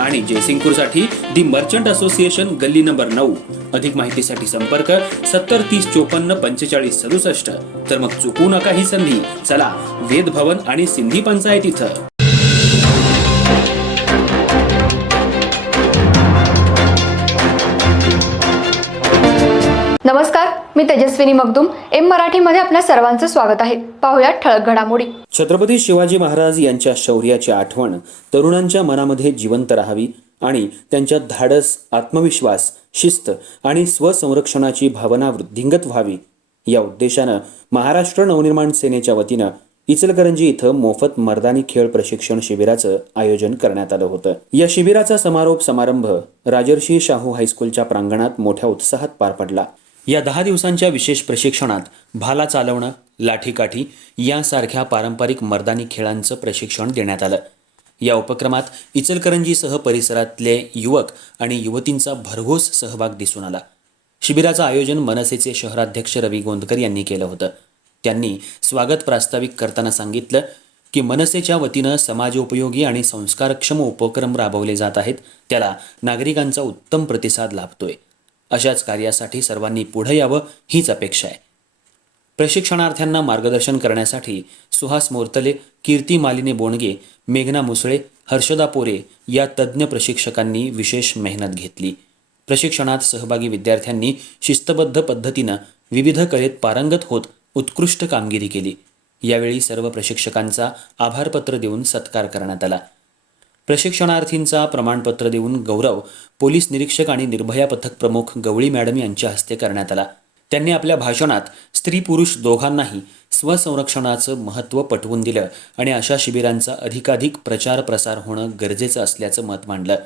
आणि जयसिंगपूरसाठी the merchant association गल्ली नंबर नऊ. अधिक माहितीसाठी संपर्क सत्तर तीस चोपन्न पंचेचाळीस सदुसष्ट. तर मग चुकू नका ही संधी. चला वेद भवन आणि सिंधी पंचायत इथं. मी तेजस्विनी मगदुम एम मराठीमध्ये आपल्या सर्वांचं स्वागत आहे. पाहुयात ठळक घडामोडी. छत्रपती शिवाजी महाराज यांच्या शौर्याची आठवण तरुणांच्या मनामध्ये जिवंत राहावी आणि त्यांच्या धाडस आत्मविश्वास शिस्त आणि स्वसंरक्षणाची भावना वृद्धिंगत व्हावी. या उद्देशानं महाराष्ट्र नवनिर्माण सेनेच्या वतीनं इचलकरंजी इथं मोफत मर्दानी खेळ प्रशिक्षण शिबिराचं आयोजन करण्यात आलं होतं. या शिबिराचा समारोप समारंभ राजर्षी शाहू हायस्कूलच्या प्रांगणात मोठ्या उत्साहात पार पडला. या दहा दिवसांच्या विशेष प्रशिक्षणात भाला चालवणं लाठीकाठी यासारख्या पारंपरिक मर्दानी खेळांचं प्रशिक्षण देण्यात आलं. या उपक्रमात इचलकरंजीसह परिसरातले युवक आणि युवतींचा भरघोस सहभाग दिसून आला. शिबिराचं आयोजन मनसेचे शहराध्यक्ष रवी गोंदकर यांनी केलं होतं. त्यांनी स्वागत प्रास्ताविक करताना सांगितलं की मनसेच्या वतीनं समाजोपयोगी आणि संस्कारक्षम उपक्रम राबवले जात आहेत. त्याला नागरिकांचा उत्तम प्रतिसाद लाभतोय. अशाच कार्यासाठी सर्वांनी पुढे यावं हीच अपेक्षा आहे. प्रशिक्षणार्थ्यांना मार्गदर्शन करण्यासाठी सुहास मोर्तले कीर्ती मालिनी बोणगे मेघना मुसळे हर्षदा पोरे या तज्ज्ञ प्रशिक्षकांनी विशेष मेहनत घेतली. प्रशिक्षणात सहभागी विद्यार्थ्यांनी शिस्तबद्ध पद्धतीनं विविध कलेत पारंगत होत उत्कृष्ट कामगिरी केली. यावेळी सर्व प्रशिक्षकांचा आभारपत्र देऊन सत्कार करण्यात आला. प्रशिक्षणार्थींचा प्रमाणपत्र देऊन गौरव पोलीस निरीक्षक आणि निर्भया पथक प्रमुख गवळी मॅडम यांच्या हस्ते करण्यात आला. त्यांनी आपल्या भाषणात स्त्री पुरुष दोघांनाही स्वसंरक्षणाचं महत्त्व पटवून दिलं आणि अशा शिबिरांचा अधिकाधिक प्रचार प्रसार होणं गरजेचं असल्याचं मत मांडलं.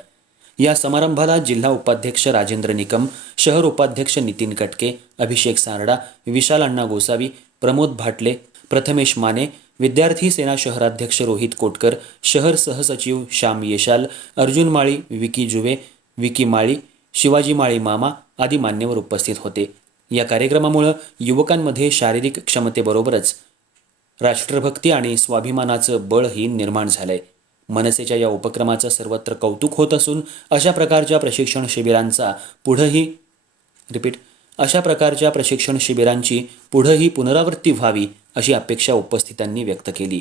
या समारंभाला जिल्हा उपाध्यक्ष राजेंद्र निकम शहर उपाध्यक्ष नितीन कटके अभिषेक सारडा विशाल अण्णा गोसावी प्रमोद भाटले प्रथमेश माने विद्यार्थी सेना शहराध्यक्ष रोहित कोटकर शहर सहसचिव श्याम येशाल अर्जुन माळी विकी जुवे विकी माळी शिवाजी माळी मामा आदी मान्यवर उपस्थित होते. या कार्यक्रमामुळं युवकांमध्ये शारीरिक क्षमतेबरोबरच राष्ट्रभक्ती आणि स्वाभिमानाचं बळही निर्माण झालंय. मनसेच्या या उपक्रमाचं सर्वत्र कौतुक होत असून अशा प्रकारच्या प्रशिक्षण शिबिरांचा पुढंही रिपीट अशा प्रकारच्या प्रशिक्षण शिबिरांची पुढंही पुनरावृत्ती व्हावी अशी अपेक्षा उपस्थितांनी व्यक्त केली.